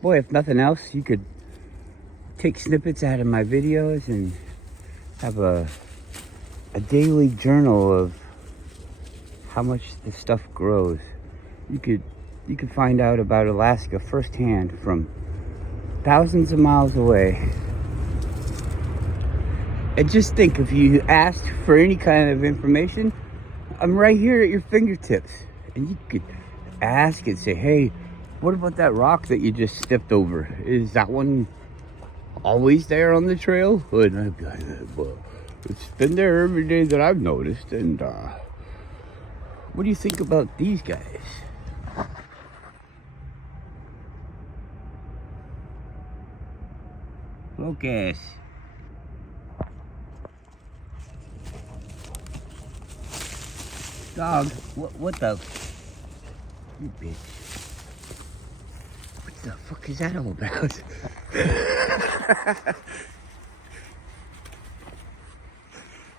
Boy, if nothing else, you could take snippets out of my videos and have a daily journal of how much the stuff grows. You could find out about Alaska firsthand from thousands of miles away. And just think, if you asked for any kind of information, I'm right here at your fingertips. And you could ask and say, hey, what about that rock that you just stepped over? Is that one always there on the trail? And I'd be like, well, it's been there every day that I've noticed. And what do you think about these guys? Lucas. Dog, what the? You bitch. What the fuck is that all about?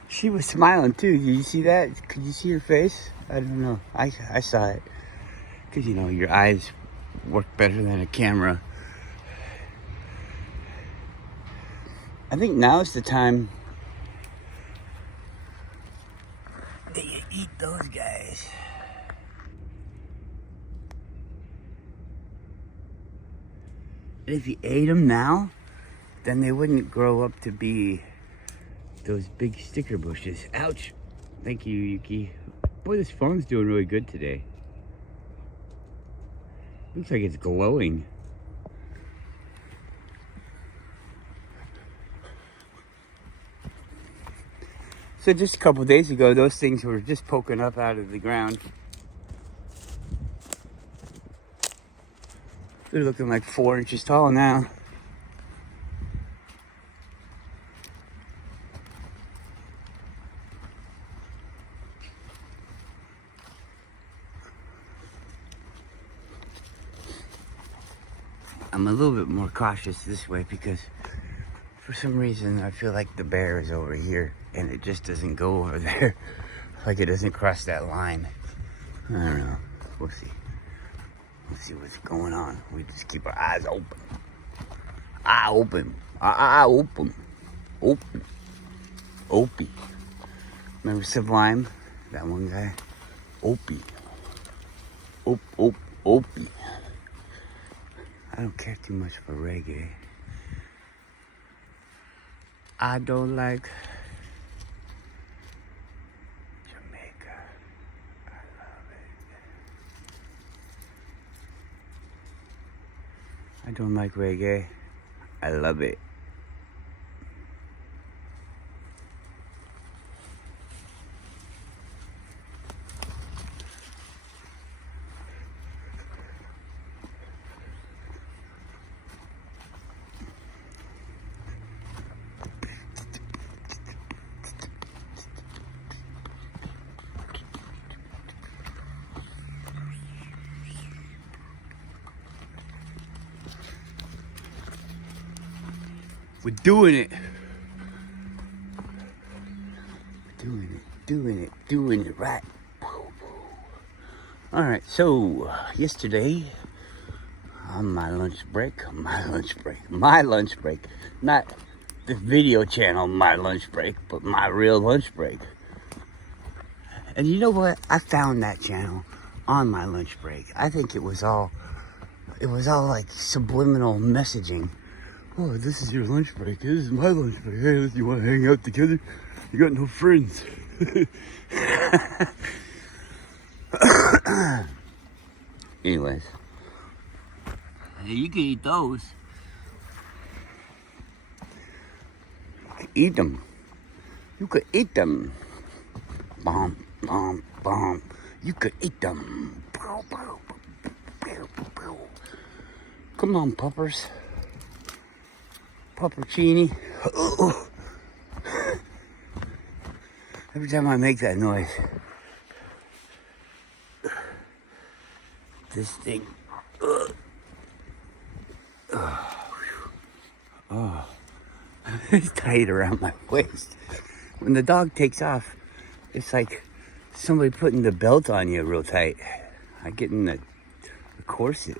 She was smiling too. Did you see that? Could you see her face? I don't know. I saw it. Because, you know, your eyes work better than a camera. I think now's the time that you eat those guys. And if you ate them now, then they wouldn't grow up to be those big sticker bushes. Ouch. Thank you, Yuki. Boy, this phone's doing really good today. Looks like it's glowing. So just a couple days ago, those things were just poking up out of the ground. They're looking like 4 inches tall now. I'm a little bit more cautious this way because for some reason I feel like the bear is over here and it just doesn't go over there. Like it doesn't cross that line. I don't know. We'll see. Let's see what's going on. We just keep our eyes open. Eye open. Eye open. Open. Opie. Remember Sublime? That one guy? Opie. Opie. I don't care too much for reggae. I don't like Jamaica. I love it. I don't like reggae. I love it. We're doing it. Doing it right. All right, so yesterday on my lunch break, not the video channel, my lunch break, but my real lunch break. And you know what? I found that channel on my lunch break. I think it was all like subliminal messaging. Oh, this is your lunch break. This is my lunch break. Hey, you want to hang out together? You got no friends. Anyways, you can eat those. Eat them. You could eat them. Bomb. You could eat them. Come on, puppers. Puppercini. Every time I make that noise, this thing. It's tight around my waist. When the dog takes off, it's like somebody putting the belt on you real tight. I get in the corset.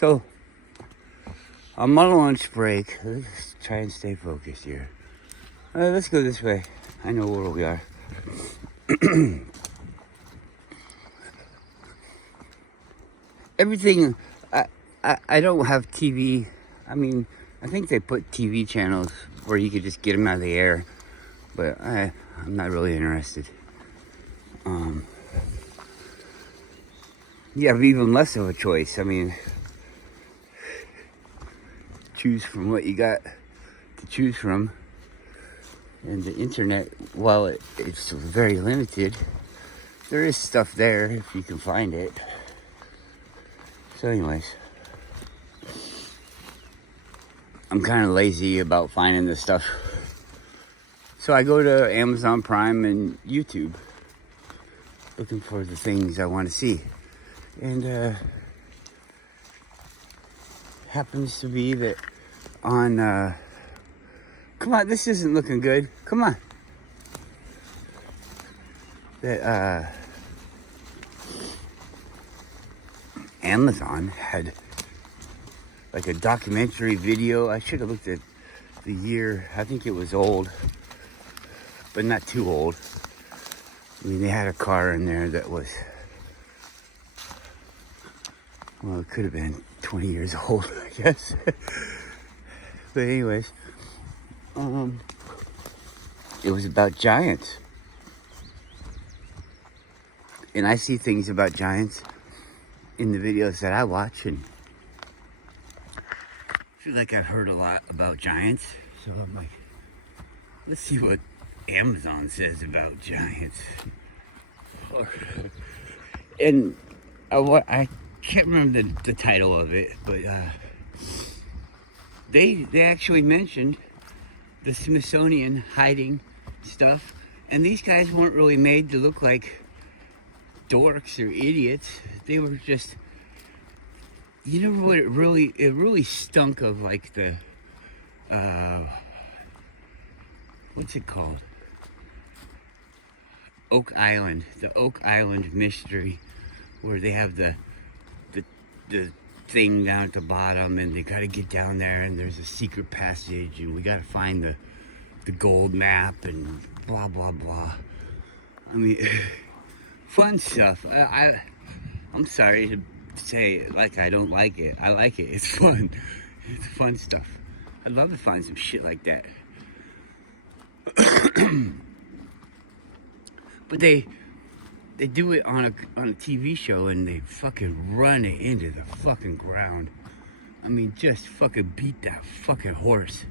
So, I'm on a lunch break. Let's try and stay focused here. Let's go this way. I know where we are. Everything, I don't have TV. I mean, I think they put TV channels where you could just get them out of the air, but I'm not really interested. You have even less of a choice. I mean, choose from what you got to choose from. And the internet, while it's very limited, there is stuff there if you can find it. So anyways, I'm kind of lazy about finding this stuff. So I go to Amazon Prime and YouTube looking for the things I want to see. And happens to be that on, come on, this isn't looking good. Come on. That Amazon had like a documentary video. I should have looked at the year. I think it was old, but not too old. I mean, they had a car in there that was, well, it could have been 20 years old, I guess. But anyways, it was about giants. And I see things about giants in the videos that I watch, and I feel like I've heard a lot about giants. So I'm like, let's see what Amazon says about giants. And I can't remember the title of it, but they actually mentioned the Smithsonian hiding stuff, and these guys weren't really made to look like dorks or idiots. They were just, you know what, it really stunk of, like the what's it called, Oak Island, the Oak Island mystery, where they have the thing down at the bottom, and they got to get down there, and there's a secret passage, and we got to find the gold map, and blah blah blah. I mean, fun stuff. I'm sorry to say, like, I don't like it. I like it. It's fun. It's fun stuff. I'd love to find some shit like that. But they do it on a TV show, and they fucking run it into the fucking ground. I mean, just fucking beat that fucking horse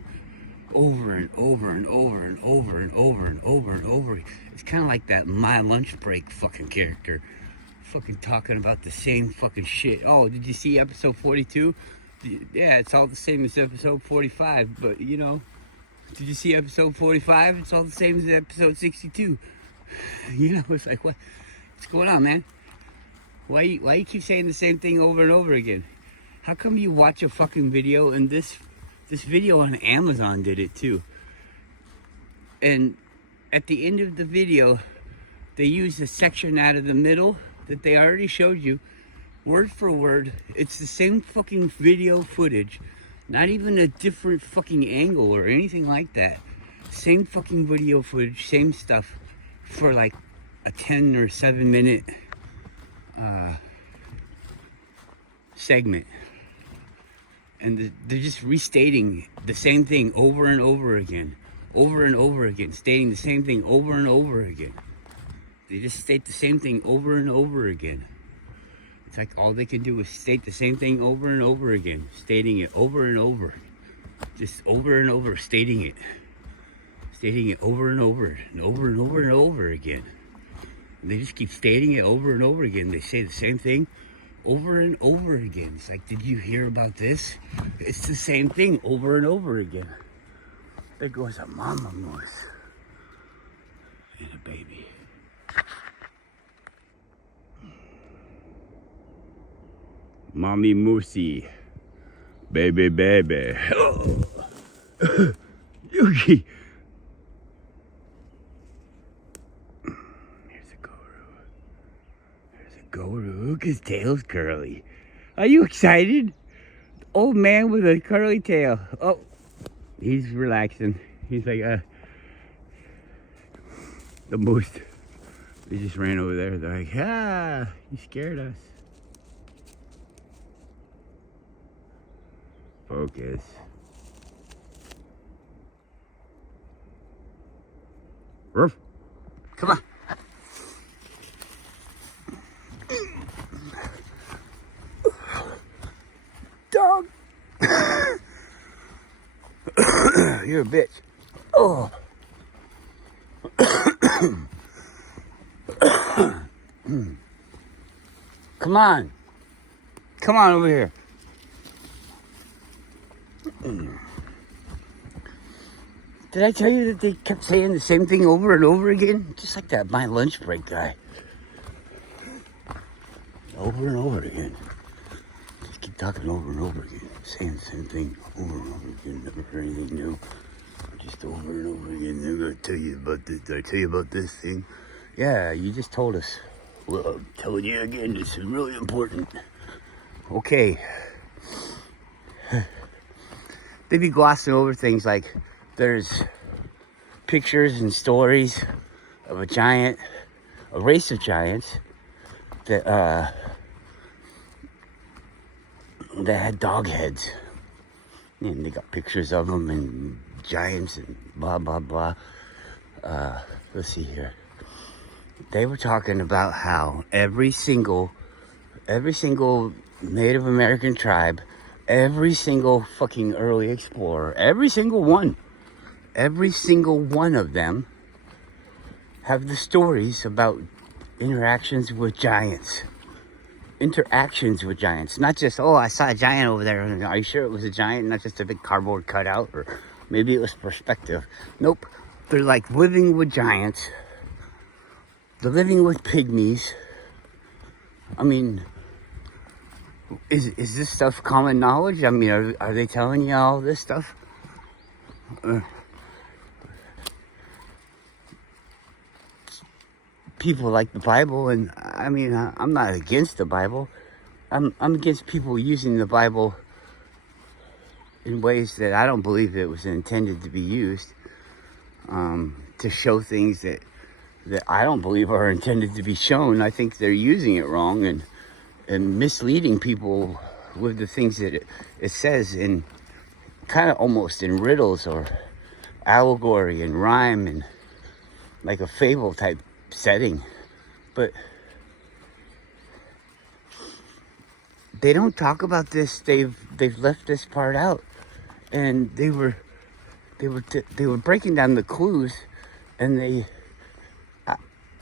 over and over and over and over and over and over and over. It's kind of like that My Lunch Break fucking character, fucking talking about the same fucking shit. Oh, did you see episode 42? Yeah, it's all the same as episode 45, but you know, did you see episode 45? It's all the same as episode 62. You know, it's like, what's going on, man? Why you keep saying the same thing over and over again? How come you watch a fucking video, and this video on Amazon did it too? And at the end of the video, they use a section out of the middle that they already showed you, word for word. It's the same fucking video footage, not even a different fucking angle or anything like that. Same fucking video footage, same stuff, for like a 10 or 7 minute segment. And they're just restating the same thing over and over again, stating the same thing over and over again. They just state the same thing over and over again. It's like all they can do is state the same thing over and over again, stating it over and over, just over and over, stating it over and over and over and over and over again. And they just keep stating it over and over again. They say the same thing over and over again. It's like, did you hear about this? It's the same thing over and over again. There goes a mama moose and a baby. Mommy moosey, baby. Oh. Yuki. There's a guru. His tail's curly. Are you excited? old man with a curly tail. Oh, he's relaxing. He's like, the moose. They just ran over there. They're like, ah, you scared us. Focus. Ruff. Come on. Dog. You're a bitch. Oh. Come on. Come on over here. Did I tell you that they kept saying the same thing over and over again? Just like that my lunch break guy. Over and over again. Just keep talking over and over again. Saying the same thing over and over again. Never heard anything new. Just over and over again. They're going to tell you about this. Did I tell you about this thing? Yeah, you just told us. Well, I'm telling you again, this is really important. Okay. They be glossing over things like there's pictures and stories of a race of giants that had dog heads. And they got pictures of them and giants and blah, blah, blah. Let's see here. They were talking about how every single Native American tribe, every single fucking early explorer, every single one of them have the stories about interactions with giants. Not just, oh, I saw a giant over there. Are you sure it was a giant, not just a big cardboard cutout? Or maybe it was perspective. Nope. They're like living with giants. They're living with pygmies. I mean, is this stuff common knowledge? I mean, are they telling you all this stuff? People like the Bible, and I mean, I'm not against the Bible. I'm against people using the Bible in ways that I don't believe it was intended to be used, to show things that I don't believe are intended to be shown. I think they're using it wrong and misleading people with the things that it says in kind of almost in riddles or allegory and rhyme and like a fable type setting. But they don't talk about this. They've left this part out, and they were breaking down the clues, and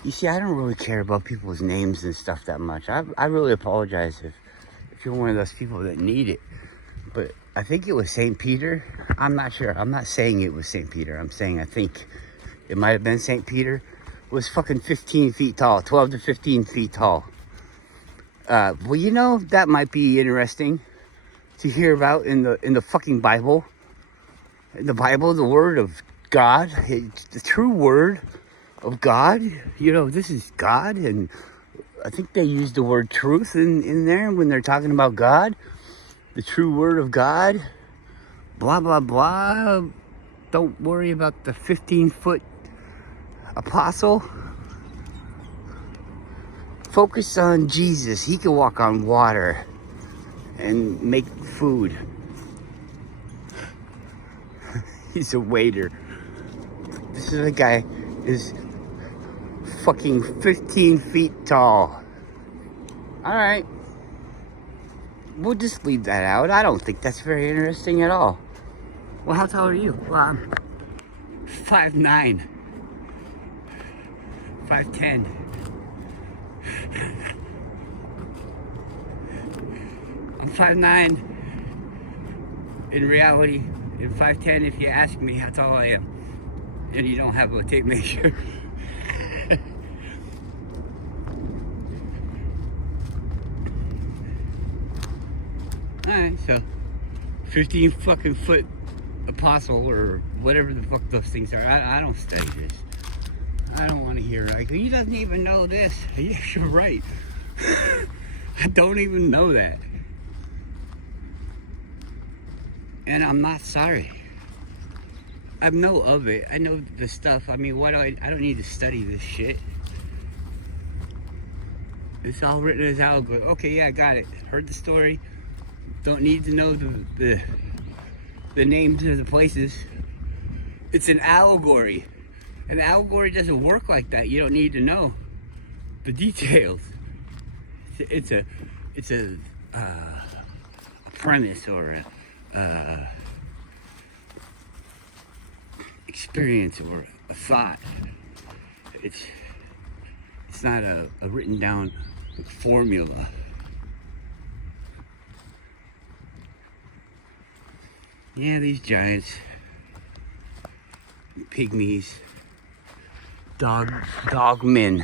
you see, I don't really care about people's names and stuff that much. I really apologize if you're one of those people that need it. But I think it was St. Peter. I'm not sure. I'm not saying it was St. Peter. I'm saying I think it might have been St. Peter. It was fucking 15 feet tall, 12 to 15 feet tall. Well, you know, that might be interesting to hear about in the fucking Bible. In the Bible, the word of God, the true word of God. You know, this is God, and I think they use the word truth in there when they're talking about God. The true word of God. Blah, blah, blah. Don't worry about the 15-foot apostle. Focus on Jesus. He can walk on water and make food. He's a waiter. This is a guy is fucking 15 feet tall. Alright. We'll just leave that out. I don't think that's very interesting at all. Well, how tall are you? Well, I'm 5'9". 5'10". I'm 5'9". In reality, in 5'10", if you ask me how tall I am, and you don't have a tape measure. Alright, so 15 fucking foot apostle or whatever the fuck those things are. I don't study this. I don't want to hear it. Like, he doesn't even know this. Yeah, you're right. I don't even know that. And I'm not sorry. I know of it. I know the stuff. I mean, why do I don't need to study this shit. It's all written as allegory. Okay, yeah, I got it. Heard the story. Don't need to know the names of the places. It's an allegory. An allegory doesn't work like that. You don't need to know the details. It's a premise or a experience or a thought. It's not a written down formula. Yeah, these giants, pygmies, dogmen,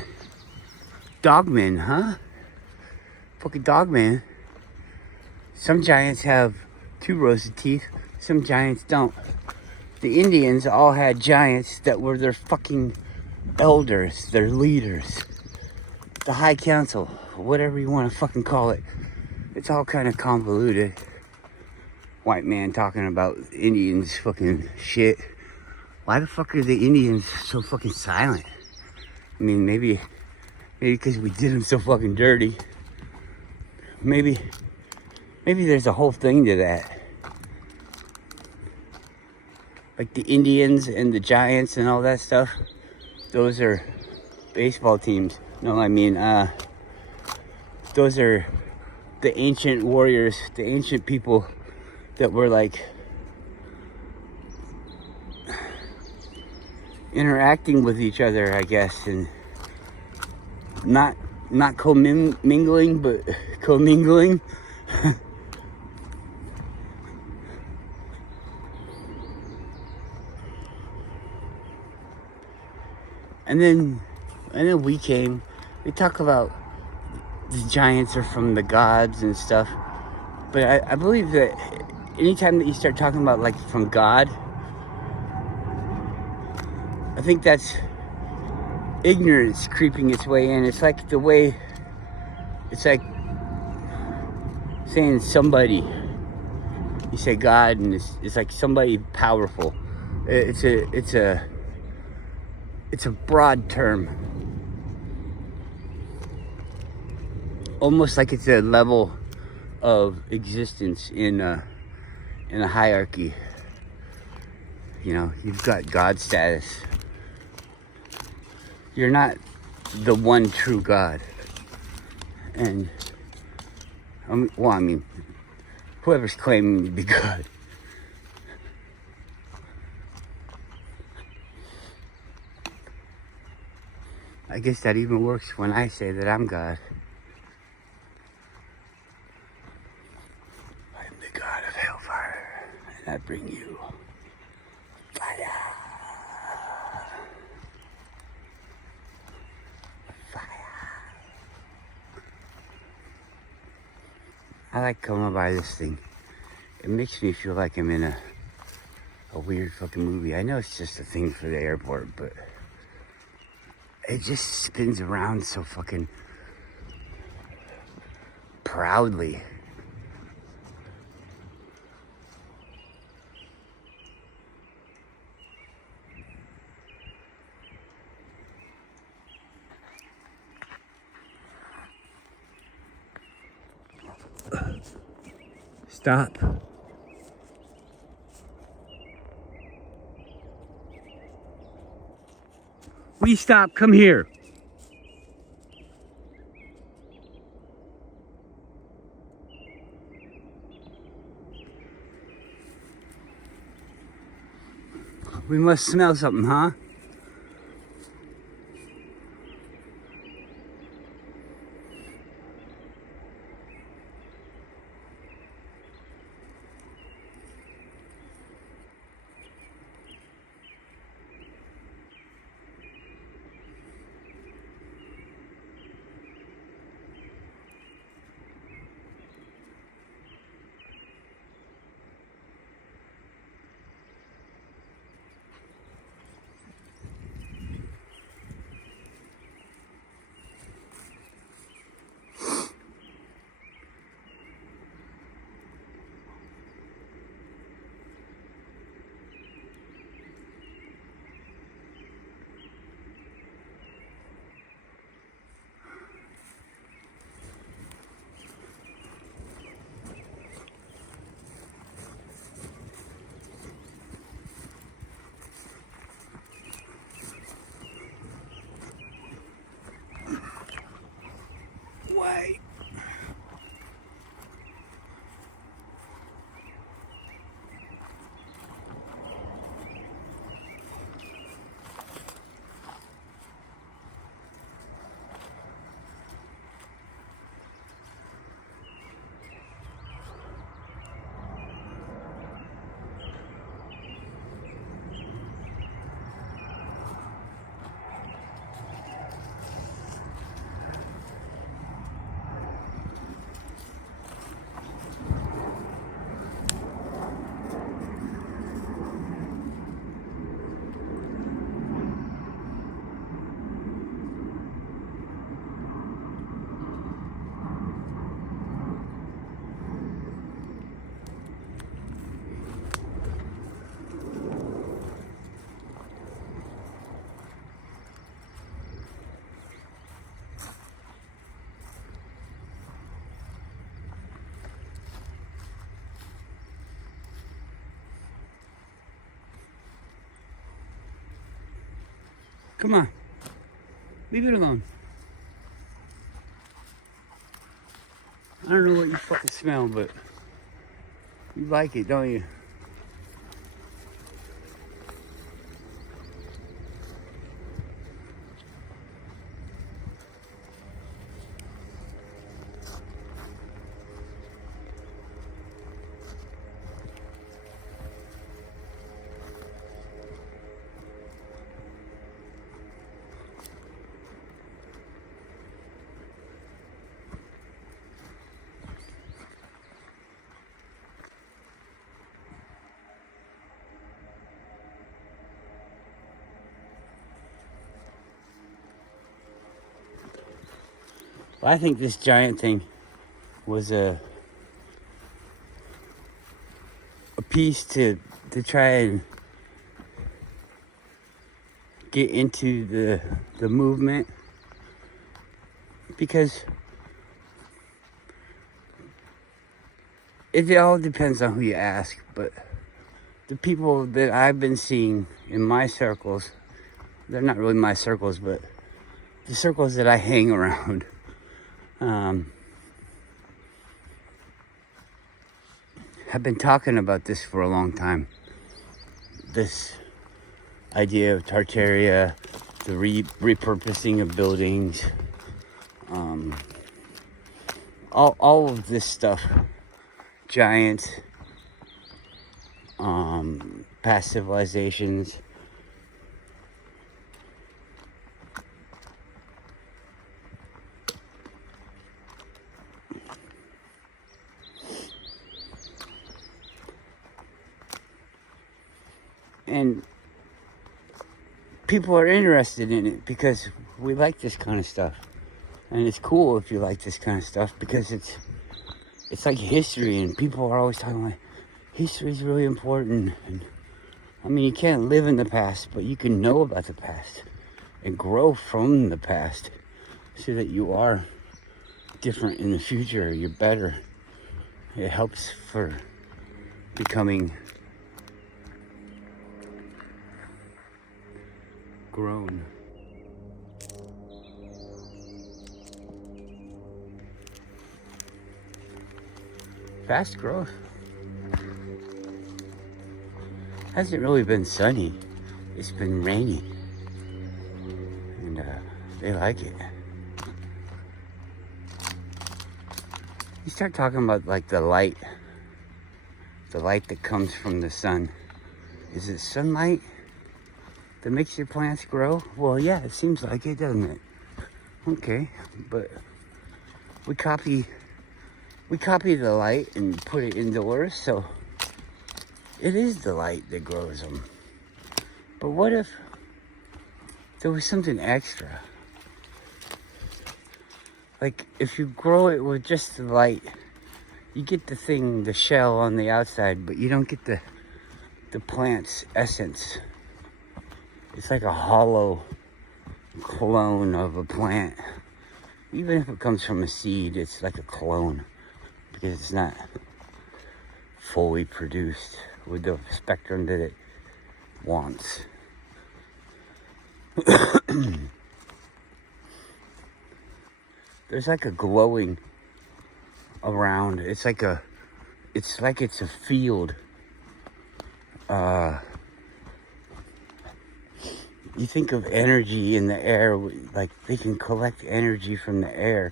huh? Fucking dogmen. Some giants have 2 rows of teeth. Some giants don't. The Indians all had giants that were their fucking elders, their leaders, the High Council, whatever you want to fucking call it. It's all kind of convoluted. White man talking about Indians fucking shit. Why the fuck are the Indians so fucking silent? I mean, maybe because we did them so fucking dirty. Maybe there's a whole thing to that. Like the Indians and the Giants and all that stuff. Those are baseball teams. No, I mean, those are the ancient warriors, the ancient people that were like interacting with each other, I guess, and not commingling, but commingling. And then we came. We talk about the giants are from the gods and stuff, but I believe that anytime that you start talking about like from God, I think that's ignorance creeping its way in. It's like saying somebody. You say God, and it's like somebody powerful. It's a broad term, almost like it's a level of existence in a hierarchy. You know, you've got God status. You're not the one true God. And, well, I mean, whoever's claiming to be God. I guess that even works when I say that I'm God. I am the God of hellfire, and I bring you fire. I like coming by this thing. It makes me feel like I'm in a weird fucking movie. I know it's just a thing for the airport, but it just spins around so fucking proudly. Stop. Will you stop? Come here. We must smell something, huh? Come on. Leave it alone. I don't know what you fucking smell, but you like it, don't you? Well, I think this giant thing was a piece to try and get into the movement, because it all depends on who you ask, but the people that I've been seeing in my circles, they're not really my circles, but the circles that I hang around, have been talking about this for a long time. This idea of Tartaria, the repurposing of buildings, all of this stuff, giants, past civilizations. And people are interested in it because we like this kind of stuff. And it's cool if you like this kind of stuff, because it's like history, and people are always talking like history is really important. And I mean, you can't live in the past, but you can know about the past and grow from the past so that you are different in the future. You're better. It helps for becoming grown. Fast growth. Hasn't really been sunny. It's been rainy. And they like it. You start talking about like the light that comes from the sun. Is it sunlight that makes your plants grow? Well, yeah, it seems like it, doesn't it? Okay, but we copy the light and put it indoors, so it is the light that grows them. But what if there was something extra? Like, if you grow it with just the light, you get the shell on the outside, but you don't get the plant's essence. It's like a hollow clone of a plant. Even if it comes from a seed, it's like a clone, because it's not fully produced with the spectrum that it wants. There's like a glowing around. It's like it's a field. You think of energy in the air, like they can collect energy from the air,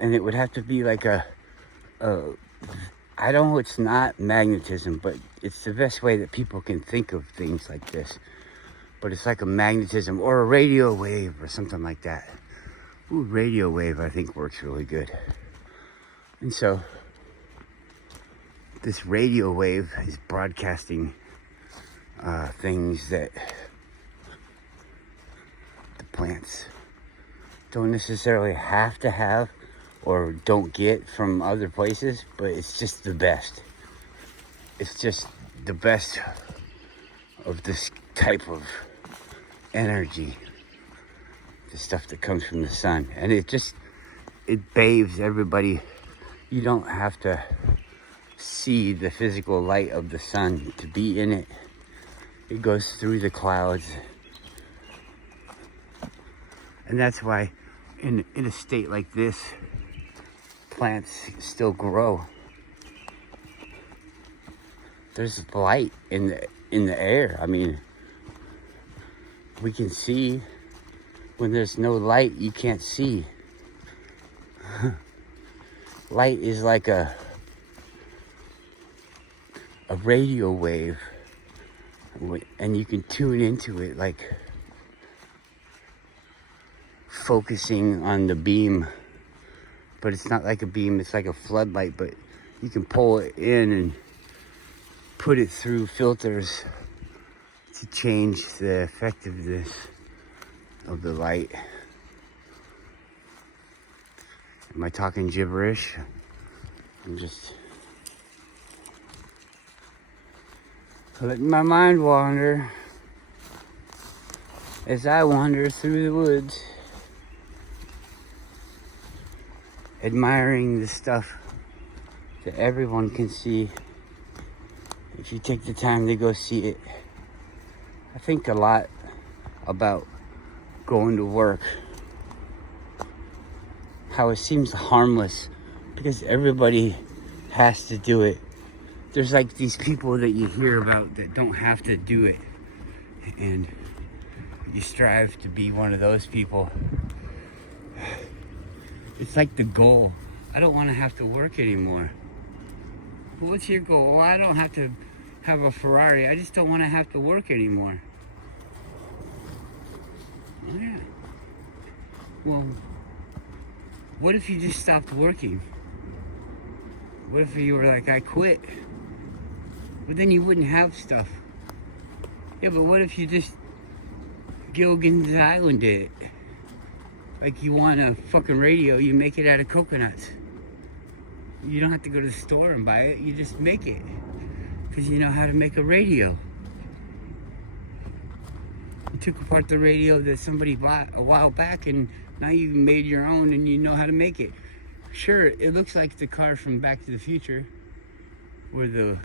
and it would have to be like I don't know, it's not magnetism, but it's the best way that people can think of things like this. But it's like a magnetism or a radio wave or something like that. Ooh, radio wave I think works really good. And so this radio wave is broadcasting things that the plants don't necessarily have to have or don't get from other places, but it's just the best. It's just the best of this type of energy, the stuff that comes from the sun. And it bathes everybody. You don't have to see the physical light of the sun to be in it. It goes through the clouds And that's why in a state like this, plants still grow. There's light in the air. I mean, we can see. When there's no light, you can't see. Light is like a radio wave, and you can tune into it, like focusing on the beam. But it's not like a beam, it's like a floodlight, but you can pull it in and put it through filters to change the effectiveness of the light. Am I talking gibberish? I'm just letting my mind wander as I wander through the woods, admiring the stuff that everyone can see if you take the time to go see it. I think a lot about going to work, how it seems harmless because everybody has to do it. There's like these people that you hear about that don't have to do it, and you strive to be one of those people. It's like the goal. I don't want to have to work anymore. Well, what's your goal? Well, I don't have to have a Ferrari. I just don't want to have to work anymore. Oh, yeah. Well, what if you just stopped working? What if you were like, I quit? But then you wouldn't have stuff. Yeah, but what if you just Gilligan's Island it? Like you want a fucking radio, you make it out of coconuts. You don't have to go to the store and buy it, you just make it. Because you know how to make a radio. You took apart the radio that somebody bought a while back and now you made your own and you know how to make it. Sure, it looks like the car from Back to the Future, where the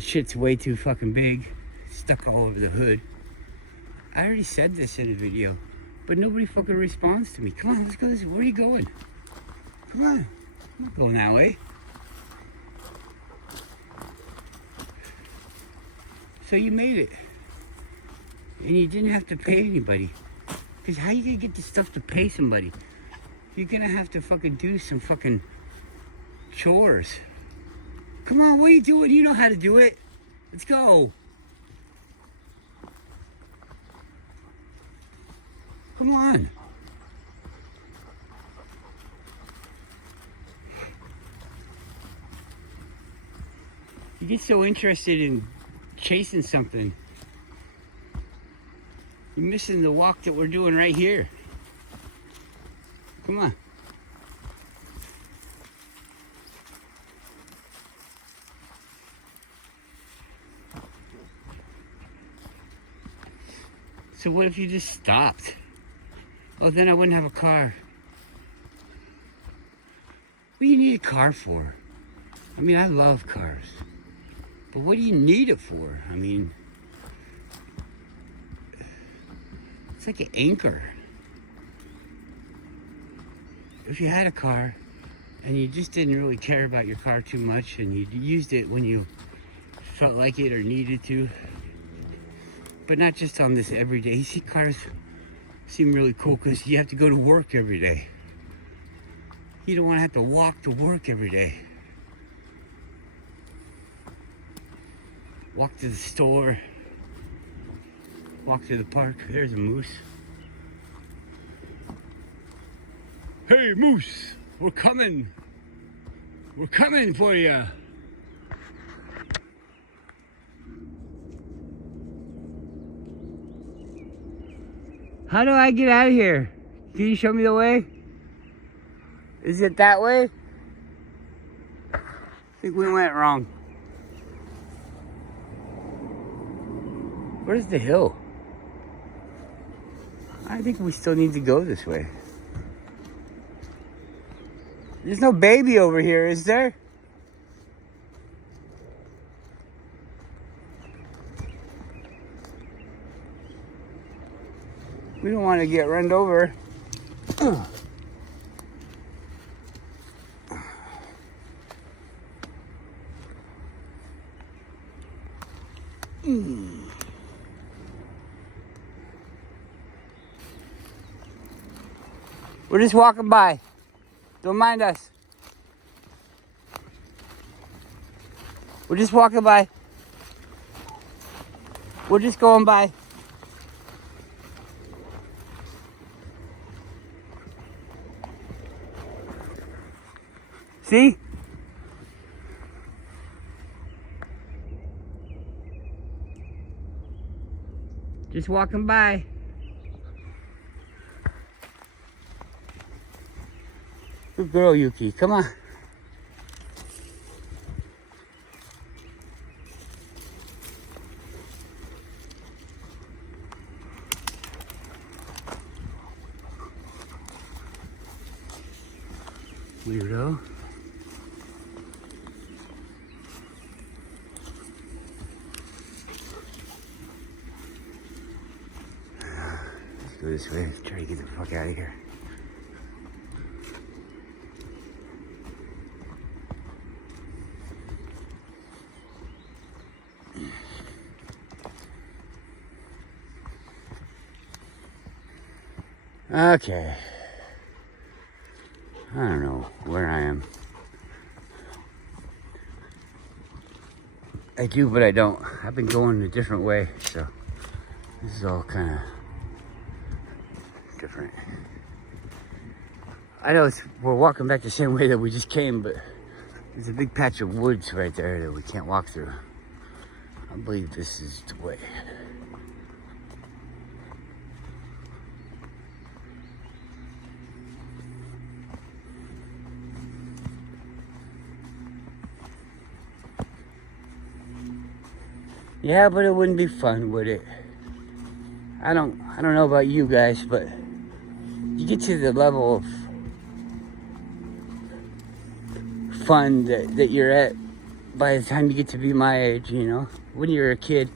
shit's way too fucking big, stuck all over the hood. I already said this in a video, but nobody fucking responds to me. Come on, let's go this way. Where are you going? Come on. I'm not going that way. So you made it. And you didn't have to pay anybody. Because how you gonna get the stuff to pay somebody? You're gonna have to fucking do some fucking chores. Come on, what are you doing? You know how to do it. Let's go. Come on. You get so interested in chasing something, you're missing the walk that we're doing right here. Come on. So what if you just stopped? Oh, then I wouldn't have a car. What do you need a car for? I mean, I love cars. But what do you need it for? I mean, it's like an anchor. If you had a car and you just didn't really care about your car too much and you used it when you felt like it or needed to, but not just on this everyday. You see, cars seem really cool because you have to go to work every day. You don't want to have to walk to work every day. Walk to the store. Walk to the park. There's a moose. Hey, moose, we're coming. We're coming for you. How do I get out of here? Can you show me the way? Is it that way? I think we went wrong. Where's the hill? I think we still need to go this way. There's no baby over here, is there? We don't want to get run over. We're just walking by. Don't mind us. We're just walking by. We're just going by. See? Just walking by. Good girl, Yuki. Come on. Weirdo. Let's go this way. Try to get the fuck out of here. Okay. I don't know where I am. I do, but I don't. I've been going a different way, so this is all kind of different. I know we're walking back the same way that we just came, but there's a big patch of woods right there that we can't walk through. I believe this is the way. Yeah, but it wouldn't be fun, would it? I don't know about you guys, but you get to the level of fun that you're at by the time you get to be my age, you know? When you're a kid,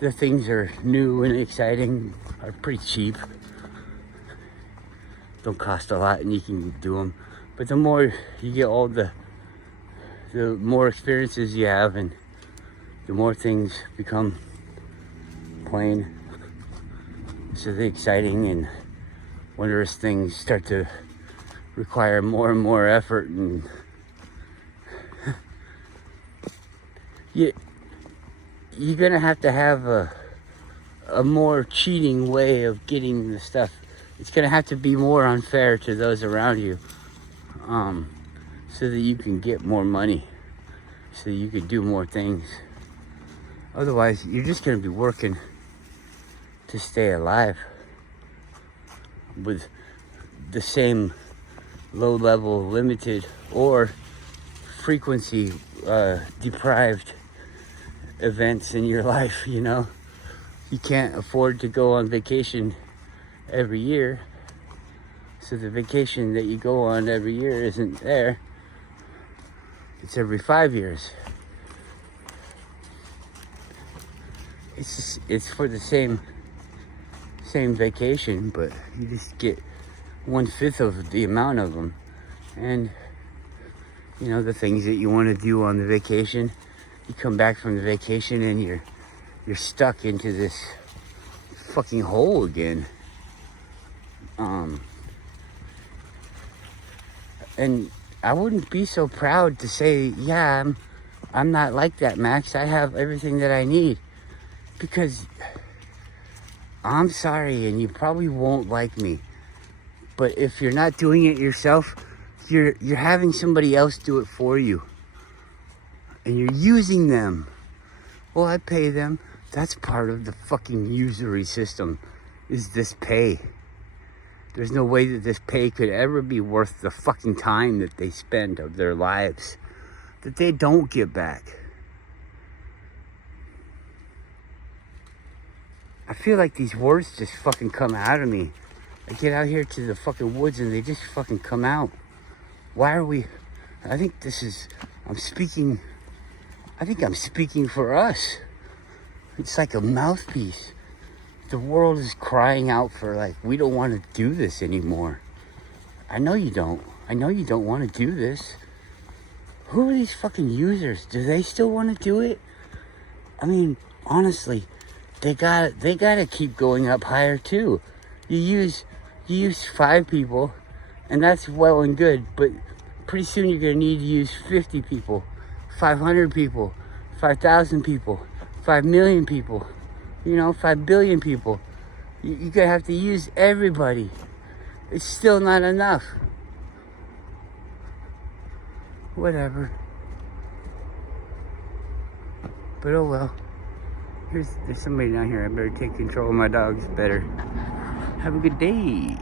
the things are new and exciting, are pretty cheap. Don't cost a lot and you can do them. But the more you get old, the more experiences you have, and the more things become plain. So the exciting and wondrous things start to require more and more effort, and you're gonna have to have a more cheating way of getting the stuff. It's gonna have to be more unfair to those around you, so that you can get more money, so you can do more things. Otherwise, you're just going to be working to stay alive with the same low-level, limited, or frequency deprived events in your life, you know? You can't afford to go on vacation every year, so the vacation that you go on every year isn't there. It's every 5 years. It's for the same vacation, but you just get 1/5 of the amount of them. And you know, the things that you want to do on the vacation, you come back from the vacation and you're stuck into this fucking hole again. And I wouldn't be so proud to say, yeah, I'm not like that, Max. I have everything that I need. Because I'm sorry, and you probably won't like me, but if you're not doing it yourself, you're having somebody else do it for you, and you're using them. Well, I pay them. That's part of the fucking usury system, is this pay. There's no way that this pay could ever be worth the fucking time that they spend of their lives that they don't get back. I feel like these words just fucking come out of me. I get out here to the fucking woods and they just fucking come out. Why are we... I think I'm speaking for us. It's like a mouthpiece the world is crying out for, like, we don't want to do this anymore. I know you don't. I know you don't want to do this. Who are these fucking users? Do they still want to do it? I mean, honestly, they gotta keep going up higher too. You use 5 people, and that's well and good, but pretty soon you're gonna need to use 50 people, 500 people, 5,000 people, 5 million people, 5 billion people. You're gonna have to use everybody. It's still not enough. Whatever. But oh well. There's somebody down here. I better take control of my dogs better. Have a good day.